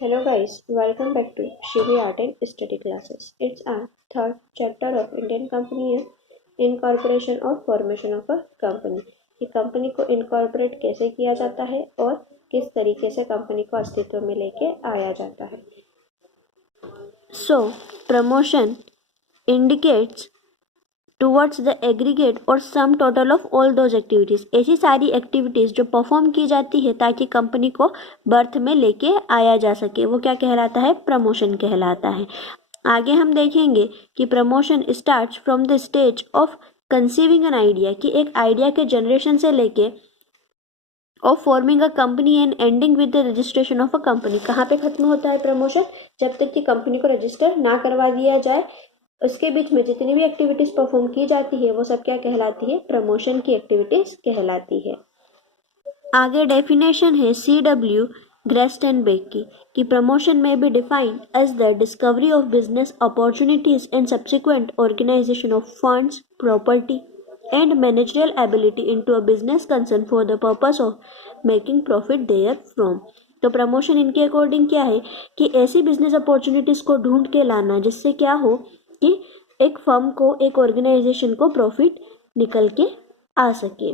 Hello guys, welcome back to Shivi Art and Study Classes. It's our third chapter of Indian Company Incorporation और Formation of a Company. कि company को incorporate कैसे किया जाता है और किस तरीके से कंपनी को अस्तित्व में लेके आया जाता है. So, promotion indicates towards the aggregate और sum total of all those activities. ऐसी सारी एक्टिविटीज़ जो परफॉर्म की जाती है ताकि कंपनी को बर्थ में लेके आया जा सके, वो क्या कहलाता है? प्रमोशन कहलाता है. आगे हम देखेंगे कि promotion starts from the stage of conceiving an idea, कि एक आइडिया के जनरेशन से लेके of forming a company and ending with the registration of a company. कहाँ पे खत्म होता है प्रमोशन? जब तक कि कंपनी को रजिस्टर ना करवा दिया जाए. उसके बीच में जितनी भी एक्टिविटीज परफॉर्म की जाती है वो सब क्या कहलाती है? प्रमोशन की एक्टिविटीज कहलाती है. आगे डेफिनेशन है CW ग्रेस्टेनबेक की, कि प्रमोशन में be defined as the discovery of business opportunities and subsequent organisation of funds, property and managerial ability into a business concern for the purpose of making profit therefrom. तो promotion इनके according क्या है? कि ऐसी business opportunities को ढूंढ के लाना जिससे क्या हो कि एक फर्म को, एक ऑर्गेनाइजेशन को प्रॉफिट निकल के आ सके.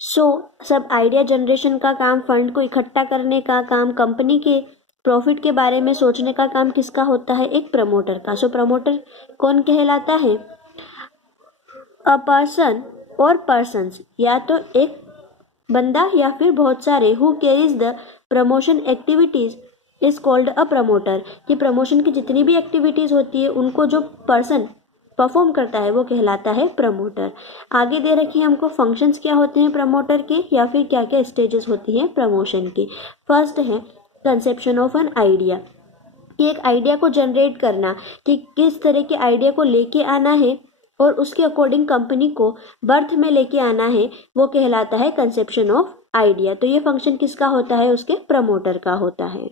सब आइडिया जनरेशन का काम, फंड को इकट्ठा करने का काम, कंपनी के प्रॉफिट के बारे में सोचने का काम किसका होता है? एक प्रमोटर का. प्रमोटर कौन कहलाता है? अ पर्सन और पर्सन्स, या तो एक बंदा या फिर बहुत सारे, who carries the promotion activities is called a promoter. कि प्रमोशन की जितनी भी एक्टिविटीज होती है उनको जो पर्सन परफॉर्म करता है वो कहलाता है प्रमोटर. आगे दे रखी है हमको फंक्शंस क्या होते हैं प्रमोटर के, या फिर क्या क्या स्टेजेस होती हैं प्रमोशन की. फर्स्ट है कंसेप्शन ऑफ एन आइडिया, कि एक आइडिया को जनरेट करना, कि किस तरह के आइडिया को लेके आना है और उसके अकॉर्डिंग कंपनी को बर्थ में लेके आना है, वो कहलाता है कंसेप्शन ऑफ आइडिया. तो ये फंक्शन किसका होता है? उसके प्रमोटर का होता है.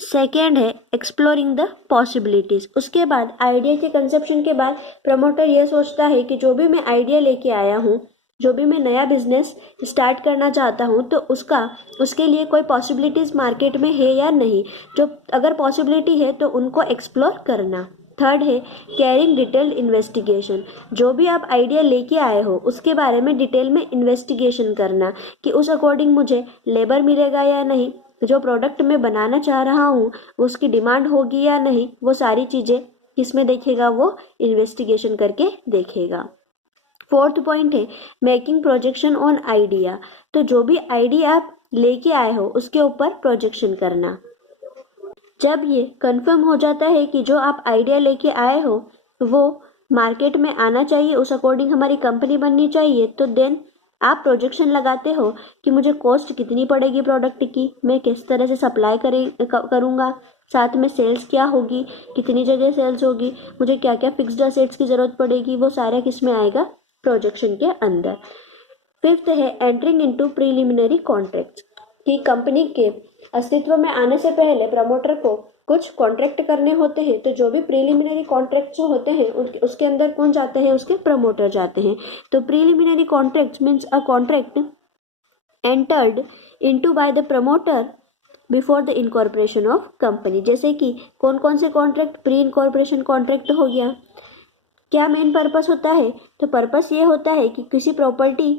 सेकेंड है एक्सप्लोरिंग द पॉसिबिलिटीज. उसके बाद आइडिया के कंसेप्शन के बाद प्रमोटर यह सोचता है कि जो भी मैं आइडिया लेके आया हूँ, जो भी मैं नया बिजनेस स्टार्ट करना चाहता हूँ, तो उसके लिए कोई पॉसिबिलिटीज मार्केट में है या नहीं. जो अगर पॉसिबिलिटी है तो उनको एक्सप्लोर करना. थर्ड है कैरिंग डिटेल्ड इन्वेस्टिगेशन. जो भी आप आइडिया लेके आए हो उसके बारे में डिटेल में इन्वेस्टिगेशन करना, कि उस अकॉर्डिंग मुझे लेबर मिलेगा या नहीं, जो प्रोडक्ट मैं बनाना चाह रहा हूँ उसकी डिमांड होगी या नहीं, वो सारी चीज़ें किसमें देखेगा? वो इन्वेस्टिगेशन करके देखेगा. फोर्थ पॉइंट है मेकिंग प्रोजेक्शन ऑन आइडिया. तो जो भी आइडिया आप लेके आए हो उसके ऊपर प्रोजेक्शन करना. जब ये कंफर्म हो जाता है कि जो आप आइडिया लेके आए हो वो मार्केट में आना चाहिए, उस अकॉर्डिंग हमारी कंपनी बननी चाहिए, तो देन आप प्रोजेक्शन लगाते हो कि मुझे कॉस्ट कितनी पड़ेगी प्रोडक्ट की, मैं किस तरह से सप्लाई करूँगा, साथ में सेल्स क्या होगी, कितनी जगह सेल्स होगी, मुझे क्या क्या फिक्स्ड असेट्स की ज़रूरत पड़ेगी, वो सारा किस में आएगा? प्रोजेक्शन के अंदर. फिफ्थ है एंटरिंग इनटू प्रीलिमिनरी कॉन्ट्रैक्ट्स, कि कंपनी के अस्तित्व में आने से पहले प्रमोटर को कुछ कॉन्ट्रैक्ट करने होते हैं. तो जो भी प्रीलिमिनरी कॉन्ट्रैक्ट जो होते हैं उसके अंदर कौन जाते हैं? उसके प्रमोटर जाते हैं. तो preliminary contract means a contract entered into by the promoter before the incorporation of company. जैसे कि कौन कौन से कॉन्ट्रैक्ट? प्री इनकॉर्पोरेशन कॉन्ट्रैक्ट हो गया. क्या मेन पर्पस होता है? तो पर्पस ये होता है कि किसी प्रॉपर्टी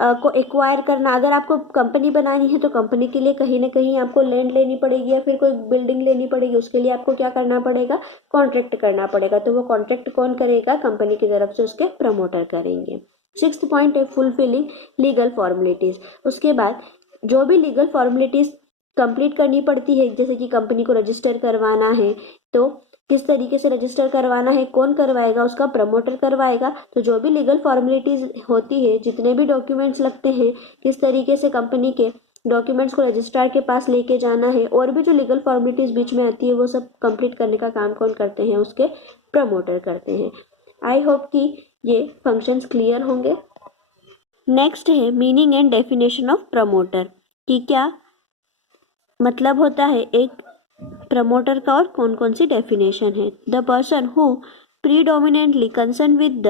को एक्वायर करना. अगर आपको कंपनी बनानी है तो कंपनी के लिए कहीं ना कहीं आपको लैंड लेनी पड़ेगी या फिर कोई बिल्डिंग लेनी पड़ेगी. उसके लिए आपको क्या करना पड़ेगा? कॉन्ट्रैक्ट करना पड़ेगा. तो वो कॉन्ट्रैक्ट कौन करेगा? कंपनी की तरफ से उसके प्रमोटर करेंगे. सिक्स्थ पॉइंट है फुलफिलिंग लीगल फॉर्मेलिटीज. उसके बाद जो भी लीगल फॉर्मेलिटीज कंप्लीट करनी पड़ती है, जैसे कि कंपनी को रजिस्टर करवाना है, तो किस तरीके से रजिस्टर करवाना है, कौन करवाएगा? उसका प्रमोटर करवाएगा. तो जो भी लीगल फॉर्मेलिटीज होती है, जितने भी डॉक्यूमेंट्स लगते हैं, किस तरीके से कंपनी के डॉक्यूमेंट्स को रजिस्ट्रार के पास लेके जाना है, और भी जो लीगल फॉर्मेलिटीज बीच में आती है, वो सब कंप्लीट करने का काम कौन करते हैं? उसके प्रमोटर करते हैं. आई होप कि ये फंक्शंस क्लियर होंगे. नेक्स्ट है meaning and definition of promoter, कि क्या मतलब होता है एक प्रमोटर का और कौन कौन सी डेफिनेशन है. The person who predominantly concern with the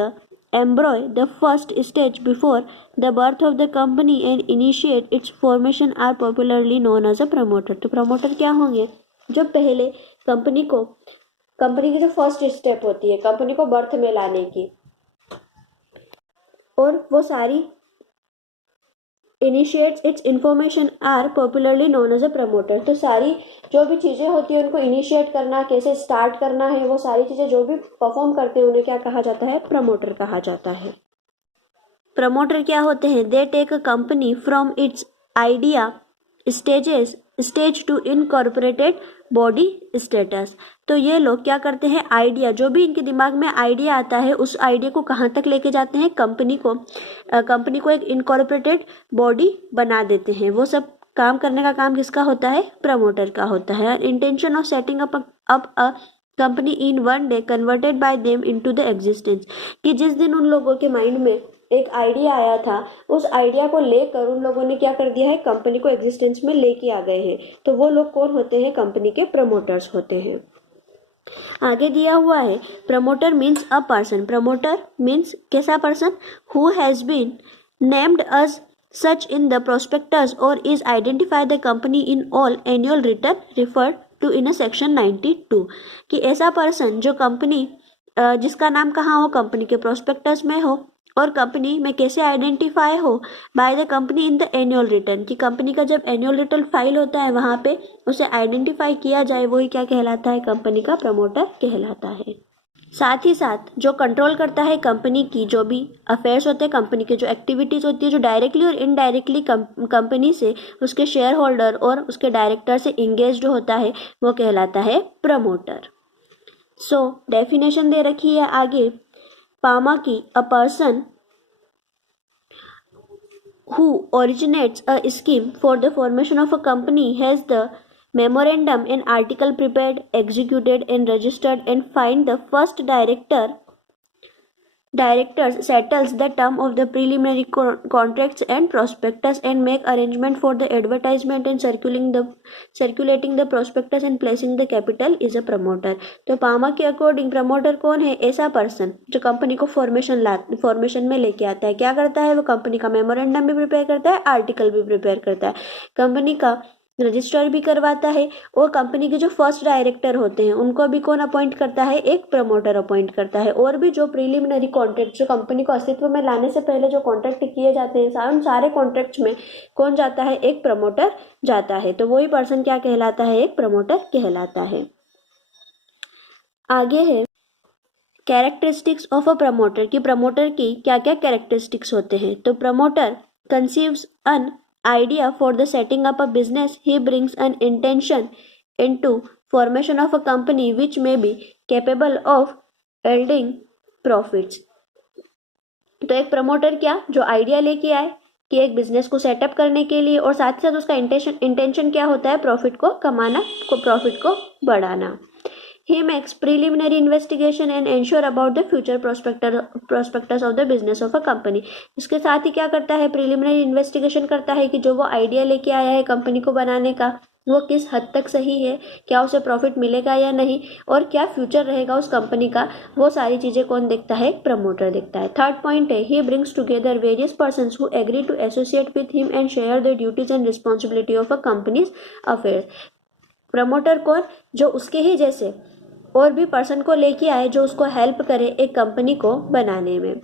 embryo the first stage before the birth of the company and initiate its formation are popularly known as a promoter. तो प्रमोटर क्या होंगे? जो पहले कंपनी की जो फर्स्ट स्टेप होती है company को बर्थ में लाने की, और वो सारी initiates its information are popularly known as a promoter. तो सारी जो भी चीज़ें होती है उनको इनिशिएट करना, कैसे स्टार्ट करना है, वो सारी चीज़ें जो भी परफॉर्म करते हैं उन्हें क्या कहा जाता है? प्रमोटर कहा जाता है। प्रमोटर क्या होते हैं? They take a company from its idea stage to incorporated body status. तो ये लोग क्या करते हैं? आइडिया, जो भी इनके दिमाग में आइडिया आता है उस आइडिया को कहाँ तक लेके जाते हैं? कंपनी को एक इनकॉर्पोरेटेड बॉडी बना देते हैं। वो सब काम करने का काम किसका होता है? प्रमोटर का होता है। Intention of setting up a company in one day converted bye them into the existence, कि जिस दिन उन लोगों के माइंड में एक आइडिया आया था उस आइडिया को लेकर उन लोगों ने क्या कर दिया है? कंपनी को एग्जिस्टेंस में लेके आ गए हैं। तो वो लोग कौन होते हैं? कंपनी के प्रमोटर्स होते हैं। आगे दिया हुआ है promoter means a person. Promoter means कैसा पर्सन? Who has been named as such in the prospectus और is identify the company in all annual return referred to in section 92, कि ऐसा पर्सन जो कंपनी जिसका नाम कहाँ हो? कंपनी के प्रोस्पेक्टस में हो, और कंपनी में कैसे आइडेंटिफाई हो? By the company in the annual return, कि कंपनी का जब एनुअल रिटर्न फाइल होता है वहाँ पे उसे आइडेंटिफाई किया जाए, वही क्या कहलाता है? कंपनी का प्रमोटर कहलाता है। साथ ही साथ जो कंट्रोल करता है कंपनी की जो भी अफेयर्स होते हैं, कंपनी के जो एक्टिविटीज़ होती है, जो डायरेक्टली और इनडायरेक्टली कंपनी से उसके शेयर होल्डर और उसके डायरेक्टर से इंगेज्ड होता है, वो कहलाता है प्रमोटर। सो डेफिनेशन दे रखी है आगे पामा की, a person who originates a scheme for the formation of a company has the memorandum and article prepared, executed and registered, and find the first directors settles the term of the preliminary contracts and prospectus and make arrangement for the advertisement and circulating the prospectus and placing the capital is a promoter। तो पामा के according promoter कौन है? ऐसा person जो company को formation में लेके आता है। क्या करता है? वो कंपनी का मेमोरेंडम भी प्रिपेयर करता है, आर्टिकल भी प्रिपेयर करता है, कंपनी का रजिस्टर भी करवाता है, और कंपनी के जो फर्स्ट डायरेक्टर होते हैं उनको भी कौन अपॉइंट करता है? एक प्रमोटर अपॉइंट करता है। और भी जो प्रीलिमिनरी कॉन्ट्रैक्ट जो कंपनी को अस्तित्व में लाने से पहले जो कॉन्ट्रैक्ट किए जाते हैं उन सारे कॉन्ट्रैक्ट्स में कौन जाता है? एक प्रमोटर जाता है। तो वही पर्सन क्या कहलाता है? एक प्रमोटर कहलाता है। आगे है कैरेक्टरिस्टिक्स ऑफ अ प्रमोटर, कि प्रमोटर की क्या क्या कैरेक्टरिस्टिक्स होते हैं। तो promoter conceives an idea for the setting up a business. He brings an intention into formation of a company which may be capable of yielding profits। तो एक promoter क्या? जो आइडिया लेके आए कि एक बिजनेस को सेटअप करने के लिए, और साथ ही साथ उसका इंटेंशन क्या होता है? प्रॉफिट को कमाना, प्रॉफिट को बढ़ाना। He makes preliminary investigation and ensure about the future prospectus of the business of a company। इसके साथ ही क्या करता है? प्रिलिमिनरी इन्वेस्टिगेशन करता है कि जो वो आइडिया लेके आया है कंपनी को बनाने का वो किस हद तक सही है, क्या उसे प्रॉफिट मिलेगा या नहीं, और क्या फ्यूचर रहेगा उस कंपनी का, वो सारी चीज़ें कौन देखता है? प्रमोटर देखता है। थर्ड पॉइंट है he brings together various persons who agree to associate with him and share the duties and responsibility of a companies affairs. Promoter कौन? जो उसके ही जैसे और भी पर्सन को लेके आए जो उसको हेल्प करे एक कंपनी को बनाने में।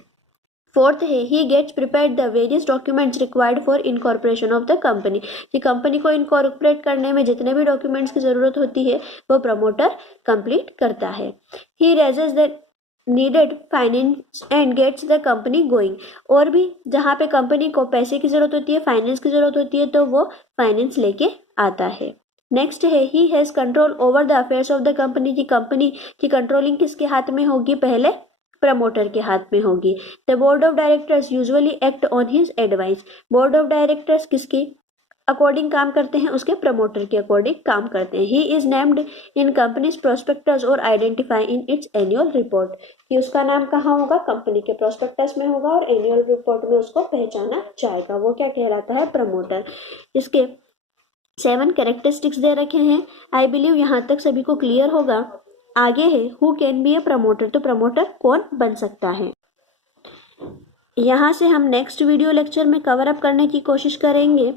फोर्थ है he gets prepared the various documents required for incorporation of the company, कि कंपनी को इनकॉर्पोरेट करने में जितने भी डॉक्यूमेंट्स की जरूरत होती है वो प्रमोटर कंप्लीट करता है। He raises the needed finance and gets the company going, और भी जहाँ पे कंपनी को पैसे की जरूरत होती है, फाइनेंस की जरूरत होती है, तो वो फाइनेंस लेके आता है। नेक्स्ट है he has control over the affairs of the company, की कंपनी की कंट्रोलिंग किसके हाथ में होगी? पहले प्रमोटर के हाथ में होगी। The board of directors usually act on his advice, board of directors किसकी अकॉर्डिंग काम करते हैं? उसके प्रमोटर के अकॉर्डिंग काम करते हैं। He is named in company's prospectus और identify in its annual report, कि उसका नाम कहाँ होगा? कंपनी के प्रोस्पेक्टस में होगा और एनुअल रिपोर्ट में उसको पहचाना जाएगा, वो क्या कहलाता है? प्रमोटर। इसके 7 कैरेक्टरिस्टिक्स दे रखे हैं। आई बिलीव यहाँ तक सभी को क्लियर होगा। आगे है who can be a promoter, तो प्रमोटर कौन बन सकता है? यहाँ से हम नेक्स्ट वीडियो लेक्चर में कवर अप करने की कोशिश करेंगे।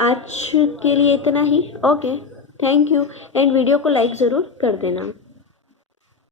आज के लिए इतना ही। Okay, thank you and video को लाइक ज़रूर कर देना।